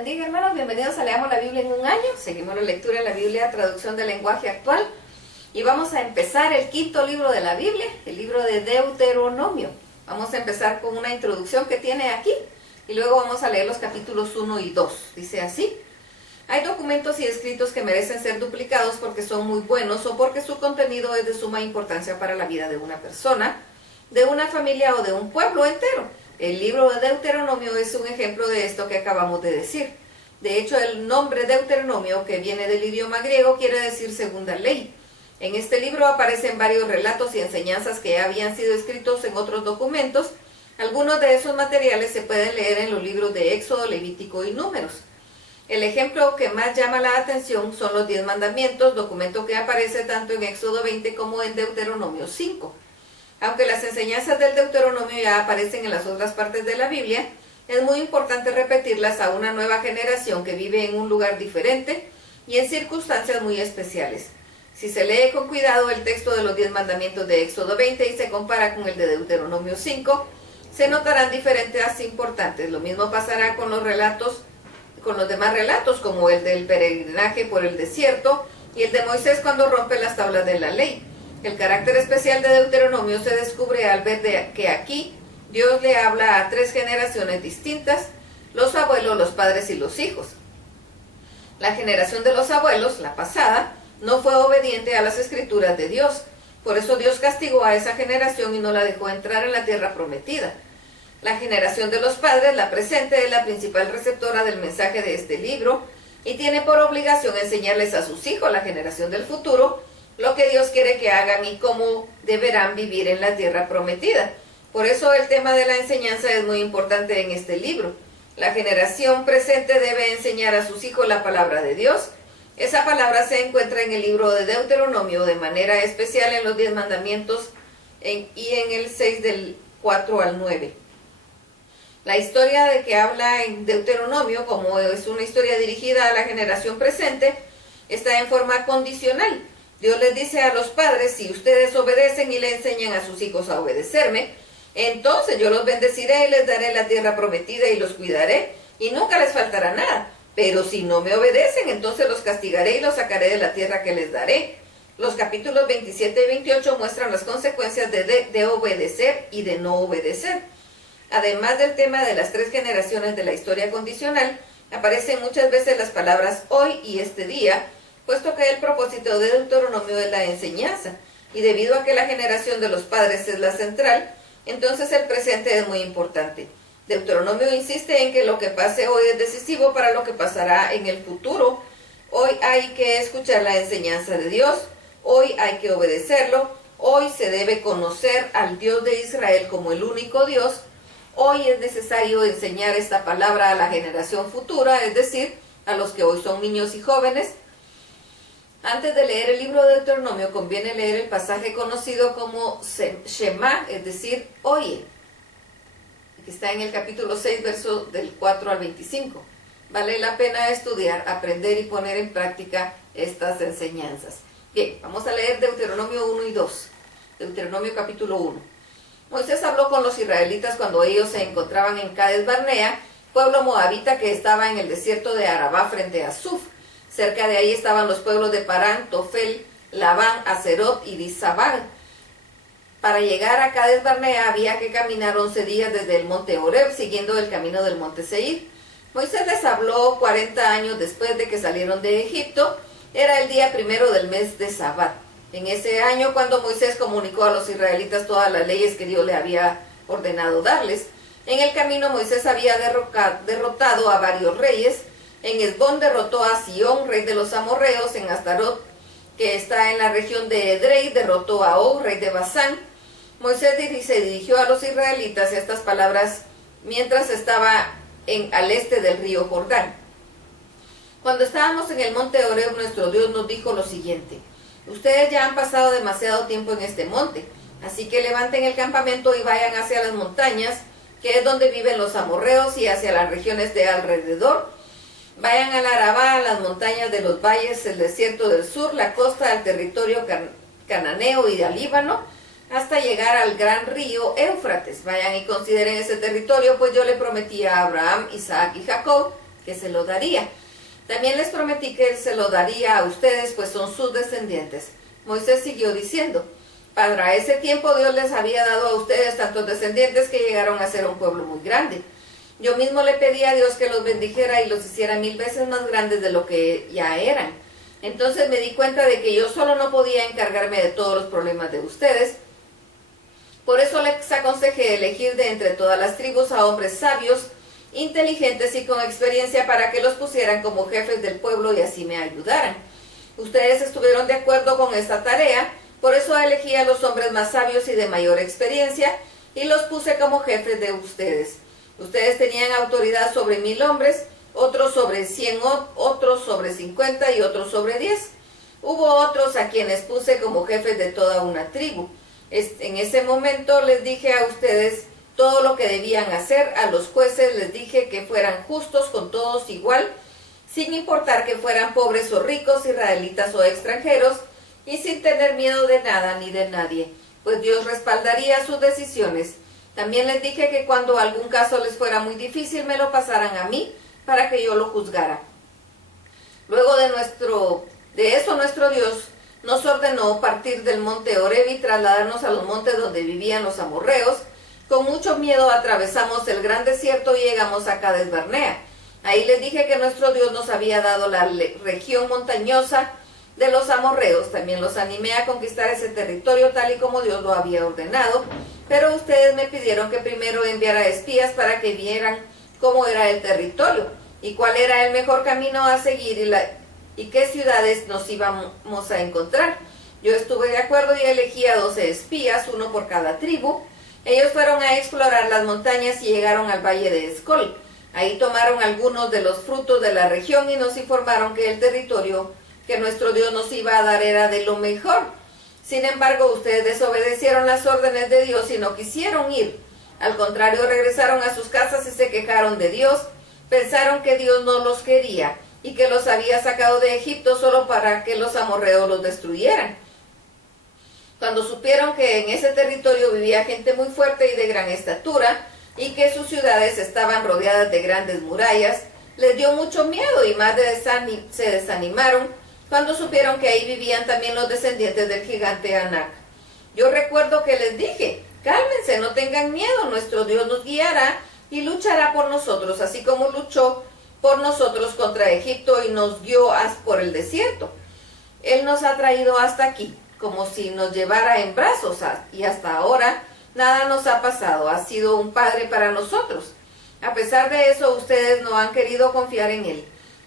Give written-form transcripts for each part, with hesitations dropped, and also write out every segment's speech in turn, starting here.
bendiga, hermanos. Bienvenidos a Leamos la Biblia en un año. Seguimos la lectura en la Biblia, traducción del lenguaje actual. Y vamos a empezar el quinto libro de la Biblia, el libro de Deuteronomio. Vamos a empezar con una introducción que tiene aquí. Y luego vamos a leer los capítulos 1 y 2. Dice así: hay documentos y escritos que merecen ser duplicados porque son muy buenos o porque su contenido es de suma importancia para la vida de una persona, de una familia o de un pueblo entero. El libro de Deuteronomio es un ejemplo de esto que acabamos de decir. De hecho, el nombre Deuteronomio, que viene del idioma griego, quiere decir segunda ley. En este libro aparecen varios relatos y enseñanzas que ya habían sido escritos en otros documentos. Algunos de esos materiales se pueden leer en los libros de Éxodo, Levítico y Números. El ejemplo que más llama la atención son los 10 mandamientos, documento que aparece tanto en Éxodo 20 como en Deuteronomio 5. Aunque las enseñanzas del Deuteronomio ya aparecen en las otras partes de la Biblia, es muy importante repetirlas a una nueva generación que vive en un lugar diferente y en circunstancias muy especiales. Si se lee con cuidado el texto de los 10 mandamientos de Éxodo 20 y se compara con el de Deuteronomio 5, se notarán diferencias importantes. Lo mismo pasará con los demás relatos, como el del peregrinaje por el desierto y el de Moisés cuando rompe las tablas de la ley. El carácter especial de Deuteronomio se descubre al ver que aquí Dios le habla a 3 generaciones distintas: los abuelos, los padres y los hijos. La generación de los abuelos, la pasada, no fue obediente a las escrituras de Dios. Por eso Dios castigó a esa generación y no la dejó entrar en la tierra prometida. La generación de los padres, la presente, es la principal receptora del mensaje de este libro y tiene por obligación enseñarles a sus hijos, la generación del futuro, lo que Dios quiere que hagan y cómo deberán vivir en la tierra prometida. Por eso el tema de la enseñanza es muy importante en este libro. La generación presente debe enseñar a sus hijos la palabra de Dios. Esa palabra se encuentra en el libro de Deuteronomio de manera especial en los 10 mandamientos y en el 6 del 4 al 9. La historia de que habla en Deuteronomio, como es una historia dirigida a la generación presente, está en forma condicional. Dios les dice a los padres: si ustedes obedecen y le enseñan a sus hijos a obedecerme, entonces yo los bendeciré y les daré la tierra prometida y los cuidaré y nunca les faltará nada. Pero si no me obedecen, entonces los castigaré y los sacaré de la tierra que les daré. Los capítulos 27 y 28 muestran las consecuencias de obedecer y de no obedecer. Además del tema de las 3 generaciones de la historia condicional, aparecen muchas veces las palabras hoy y este día, puesto que el propósito de Deuteronomio es la enseñanza, y debido a que la generación de los padres es la central, entonces el presente es muy importante. Deuteronomio insiste en que lo que pase hoy es decisivo para lo que pasará en el futuro. Hoy hay que escuchar la enseñanza de Dios, hoy hay que obedecerlo, hoy se debe conocer al Dios de Israel como el único Dios, hoy es necesario enseñar esta palabra a la generación futura, es decir, a los que hoy son niños y jóvenes. Antes de leer el libro de Deuteronomio, conviene leer el pasaje conocido como Shema, es decir, oye, que está en el capítulo 6, verso del 4 al 25. Vale la pena estudiar, aprender y poner en práctica estas enseñanzas. Bien, vamos a leer Deuteronomio 1 y 2. Deuteronomio capítulo 1. Moisés habló con los israelitas cuando ellos se encontraban en Cades Barnea, pueblo moabita que estaba en el desierto de Arabá frente a Suf. Cerca de ahí estaban los pueblos de Parán, Tofel, Labán, Aserot y Disabal. Para llegar a Cades Barnea había que caminar 11 días desde el monte Horeb, siguiendo el camino del monte Seir. Moisés les habló 40 años después de que salieron de Egipto. Era el día 1 del mes de Sabat. En ese año, cuando Moisés comunicó a los israelitas todas las leyes que Dios le había ordenado darles, en el camino Moisés había derrotado a varios reyes. En Esbón derrotó a Sihón, rey de los amorreos. En Astarot, que está en la región de Edrei, derrotó a Og, rey de Basán. Moisés se dirigió a los israelitas estas palabras mientras estaba al este del río Jordán. Cuando estábamos en el monte Horeb, nuestro Dios nos dijo lo siguiente: ustedes ya han pasado demasiado tiempo en este monte, así que levanten el campamento y vayan hacia las montañas, que es donde viven los amorreos, y hacia las regiones de alrededor. Vayan al Arabá, a las montañas de los valles, el desierto del sur, la costa, al territorio cananeo y al Líbano, hasta llegar al gran río Éufrates. Vayan y consideren ese territorio, pues yo le prometí a Abraham, Isaac y Jacob que se lo daría. También les prometí que él se lo daría a ustedes, pues son sus descendientes. Moisés siguió diciendo: para ese tiempo Dios les había dado a ustedes tantos descendientes que llegaron a ser un pueblo muy grande. Yo mismo le pedí a Dios que los bendijera y los hiciera 1000 veces más grandes de lo que ya eran. Entonces me di cuenta de que yo solo no podía encargarme de todos los problemas de ustedes. Por eso les aconsejé elegir de entre todas las tribus a hombres sabios, inteligentes y con experiencia para que los pusieran como jefes del pueblo y así me ayudaran. Ustedes estuvieron de acuerdo con esta tarea, por eso elegí a los hombres más sabios y de mayor experiencia y los puse como jefes de ustedes. Ustedes tenían autoridad sobre 1000 hombres, otros sobre 100, otros sobre 50 y otros sobre 10. Hubo otros a quienes puse como jefes de toda una tribu. En ese momento les dije a ustedes todo lo que debían hacer. A los jueces les dije que fueran justos con todos igual, sin importar que fueran pobres o ricos, israelitas o extranjeros, y sin tener miedo de nada ni de nadie, pues Dios respaldaría sus decisiones. También les dije que cuando algún caso les fuera muy difícil, me lo pasaran a mí para que yo lo juzgara. Luego de eso nuestro Dios nos ordenó partir del monte Horeb y trasladarnos a los montes donde vivían los amorreos. Con mucho miedo atravesamos el gran desierto y llegamos a Cades Barnea. Ahí les dije que nuestro Dios nos había dado la región montañosa de los amorreos. También los animé a conquistar ese territorio tal y como Dios lo había ordenado, pero ustedes me pidieron que primero enviara espías para que vieran cómo era el territorio y cuál era el mejor camino a seguir y qué ciudades nos íbamos a encontrar. Yo estuve de acuerdo y elegí a 12 espías, uno por cada tribu. Ellos fueron a explorar las montañas y llegaron al valle de Escol. Ahí tomaron algunos de los frutos de la región y nos informaron que el territorio que nuestro Dios nos iba a dar era de lo mejor. Sin embargo, ustedes desobedecieron las órdenes de Dios y no quisieron ir. Al contrario, regresaron a sus casas y se quejaron de Dios. Pensaron que Dios no los quería y que los había sacado de Egipto solo para que los amorreos los destruyeran. Cuando supieron que en ese territorio vivía gente muy fuerte y de gran estatura, y que sus ciudades estaban rodeadas de grandes murallas, les dio mucho miedo y más se desanimaron cuando supieron que ahí vivían también los descendientes del gigante Anac. Yo recuerdo que les dije: cálmense, no tengan miedo, nuestro Dios nos guiará y luchará por nosotros, así como luchó por nosotros contra Egipto y nos guió por el desierto. Él nos ha traído hasta aquí, como si nos llevara en brazos, y hasta ahora nada nos ha pasado. Ha sido un padre para nosotros. A pesar de eso, ustedes no han querido confiar en él.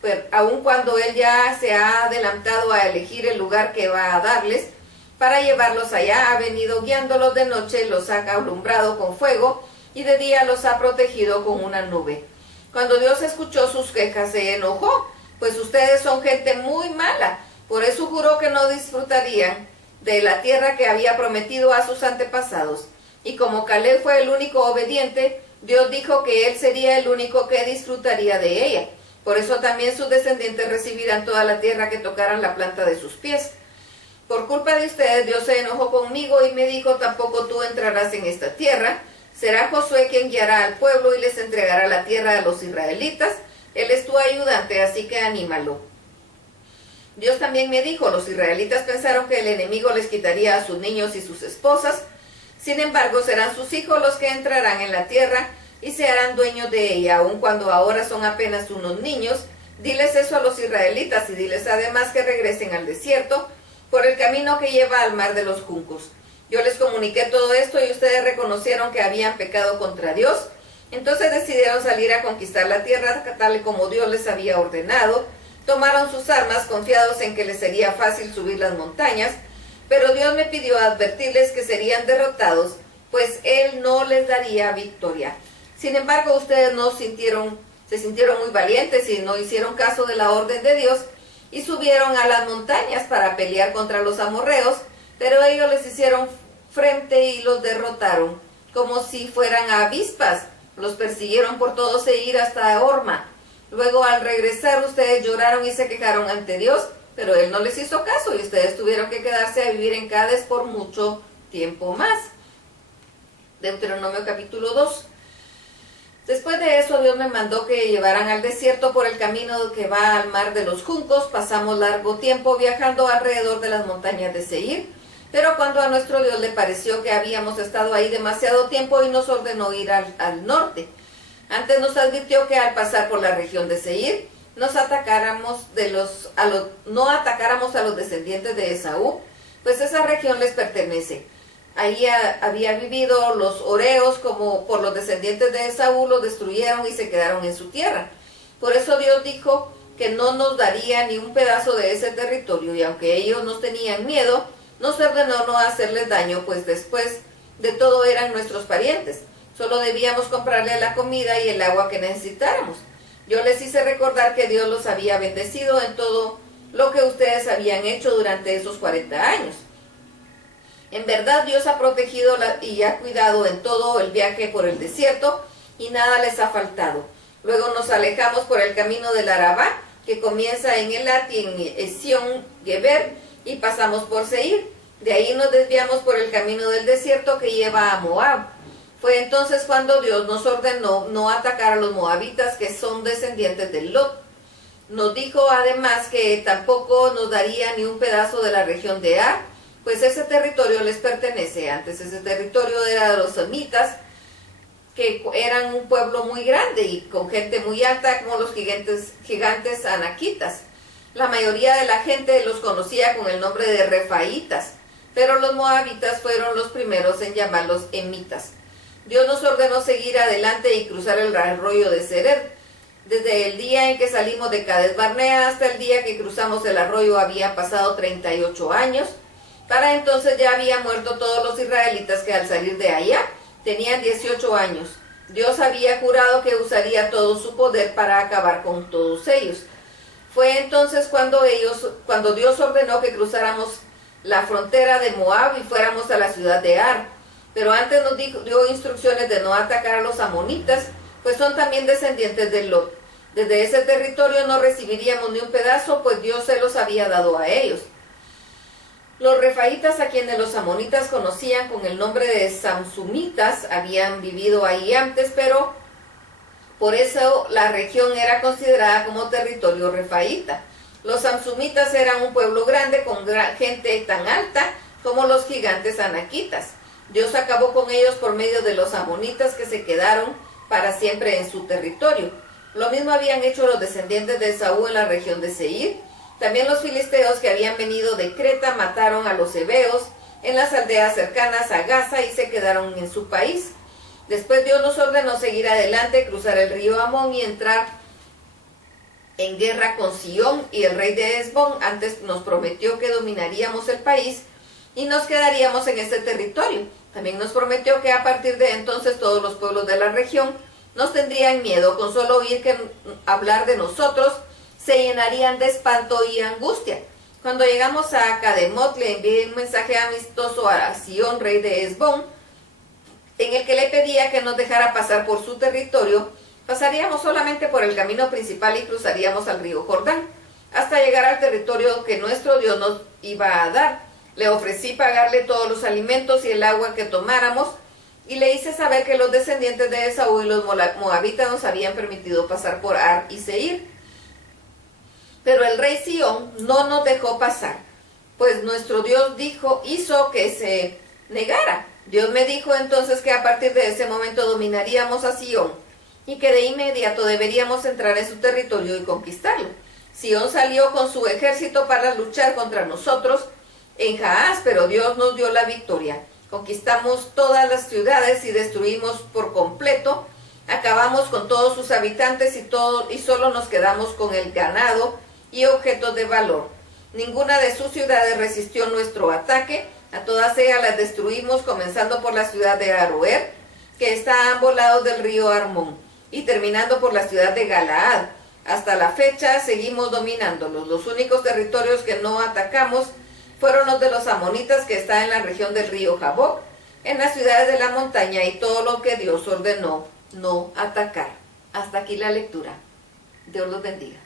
Pero aun cuando él ya se ha adelantado a elegir el lugar que va a darles para llevarlos allá, ha venido guiándolos de noche, los ha alumbrado con fuego y de día los ha protegido con una nube. Cuando Dios escuchó sus quejas, se enojó, pues ustedes son gente muy mala. Por eso juró que no disfrutarían de la tierra que había prometido a sus antepasados. Y como Caleb fue el único obediente, Dios dijo que él sería el único que disfrutaría de ella. Por eso también sus descendientes recibirán toda la tierra que tocaran la planta de sus pies. Por culpa de ustedes, Dios se enojó conmigo y me dijo: tampoco tú entrarás en esta tierra. Será Josué quien guiará al pueblo y les entregará la tierra a los israelitas. Él es tu ayudante, así que anímalo. Dios también me dijo: los israelitas pensaron que el enemigo les quitaría a sus niños y sus esposas. Sin embargo, serán sus hijos los que entrarán en la tierra y se harán dueños de ella, aun cuando ahora son apenas unos niños. Diles eso a los israelitas y diles además que regresen al desierto por el camino que lleva al mar de los juncos. Yo les comuniqué todo esto y ustedes reconocieron que habían pecado contra Dios. Entonces decidieron salir a conquistar la tierra tal como Dios les había ordenado. Tomaron sus armas confiados en que les sería fácil subir las montañas, pero Dios me pidió advertirles que serían derrotados, pues Él no les daría victoria. Sin embargo, ustedes se sintieron muy valientes y no hicieron caso de la orden de Dios y subieron a las montañas para pelear contra los amorreos, pero ellos les hicieron frente y los derrotaron, como si fueran avispas. Los persiguieron por todo Seir hasta Horma. Luego, al regresar, ustedes lloraron y se quejaron ante Dios, pero Él no les hizo caso y ustedes tuvieron que quedarse a vivir en Cades por mucho tiempo más. Deuteronomio capítulo 2. Después de eso Dios me mandó que llevaran al desierto por el camino que va al mar de los juncos. Pasamos largo tiempo viajando alrededor de las montañas de Seir, pero cuando a nuestro Dios le pareció que habíamos estado ahí demasiado tiempo y nos ordenó ir al norte. Antes nos advirtió que al pasar por la región de Seir, no atacáramos a los descendientes de Esaú, pues esa región les pertenece. Ahí había vivido los Horeos, como por los descendientes de Esaú los destruyeron y se quedaron en su tierra. Por eso Dios dijo que no nos daría ni un pedazo de ese territorio, y aunque ellos nos tenían miedo, nos ordenó no hacerles daño, pues después de todo eran nuestros parientes. Solo debíamos comprarles la comida y el agua que necesitáramos. Yo les hice recordar que Dios los había bendecido en todo lo que ustedes habían hecho durante esos 40 años. En verdad Dios ha protegido y ha cuidado en todo el viaje por el desierto y nada les ha faltado. Luego nos alejamos por el camino del Arabá, que comienza en Elat y en Esión Geber, y pasamos por Seir. De ahí nos desviamos por el camino del desierto que lleva a Moab. Fue entonces cuando Dios nos ordenó no atacar a los moabitas, que son descendientes de Lot. Nos dijo además que tampoco nos daría ni un pedazo de la región de Ar, pues ese territorio les pertenece. Antes ese territorio era de los semitas, que eran un pueblo muy grande y con gente muy alta, como los gigantes anaquitas. La mayoría de la gente los conocía con el nombre de refaitas, pero los moabitas fueron los primeros en llamarlos emitas. Dios nos ordenó seguir adelante y cruzar el arroyo de Sered. Desde el día en que salimos de Cades Barnea hasta el día que cruzamos el arroyo había pasado 38 años. Para entonces ya habían muerto todos los israelitas que al salir de allá tenían 18 años. Dios había jurado que usaría todo su poder para acabar con todos ellos. Fue entonces cuando Dios ordenó que cruzáramos la frontera de Moab y fuéramos a la ciudad de Ar. Pero antes nos dio instrucciones de no atacar a los amonitas, pues son también descendientes de Lot. Desde ese territorio no recibiríamos ni un pedazo, pues Dios se los había dado a ellos. Los refaitas, a quienes los amonitas conocían con el nombre de samsumitas, habían vivido ahí antes, pero por eso la región era considerada como territorio refaíta. Los samsumitas eran un pueblo grande con gente tan alta como los gigantes anaquitas. Dios acabó con ellos por medio de los amonitas, que se quedaron para siempre en su territorio. Lo mismo habían hecho los descendientes de Esaú en la región de Seir. También los filisteos que habían venido de Creta mataron a los heveos en las aldeas cercanas a Gaza y se quedaron en su país. Después Dios nos ordenó seguir adelante, cruzar el río Amón y entrar en guerra con Sihón y el rey de Hesbón. Antes nos prometió que dominaríamos el país y nos quedaríamos en este territorio. También nos prometió que a partir de entonces todos los pueblos de la región nos tendrían miedo. Con solo oír hablar de nosotros, se llenarían de espanto y angustia. Cuando llegamos a Cademot, le envié un mensaje amistoso a Sihón, rey de Hesbón, en el que le pedía que nos dejara pasar por su territorio. Pasaríamos solamente por el camino principal y cruzaríamos al río Jordán, hasta llegar al territorio que nuestro Dios nos iba a dar. Le ofrecí pagarle todos los alimentos y el agua que tomáramos, y le hice saber que los descendientes de Esaú y los moabitas nos habían permitido pasar por Ar y Seir. Pero el rey Sihón no nos dejó pasar, pues nuestro Dios hizo que se negara. Dios me dijo entonces que a partir de ese momento dominaríamos a Sihón y que de inmediato deberíamos entrar en su territorio y conquistarlo. Sihón salió con su ejército para luchar contra nosotros en Jaaz, pero Dios nos dio la victoria. Conquistamos todas las ciudades y destruimos por completo. Acabamos con todos sus habitantes y solo nos quedamos con el ganado y objetos de valor. Ninguna de sus ciudades resistió nuestro ataque. A todas ellas las destruimos, comenzando por la ciudad de Aroer, que está a ambos lados del río Armón, y terminando por la ciudad de Galaad. Hasta la fecha seguimos dominándolos. Los únicos territorios que no atacamos fueron los de los amonitas, que está en la región del río Jaboc, en las ciudades de la montaña, y todo lo que Dios ordenó no atacar. Hasta aquí la lectura. Dios los bendiga.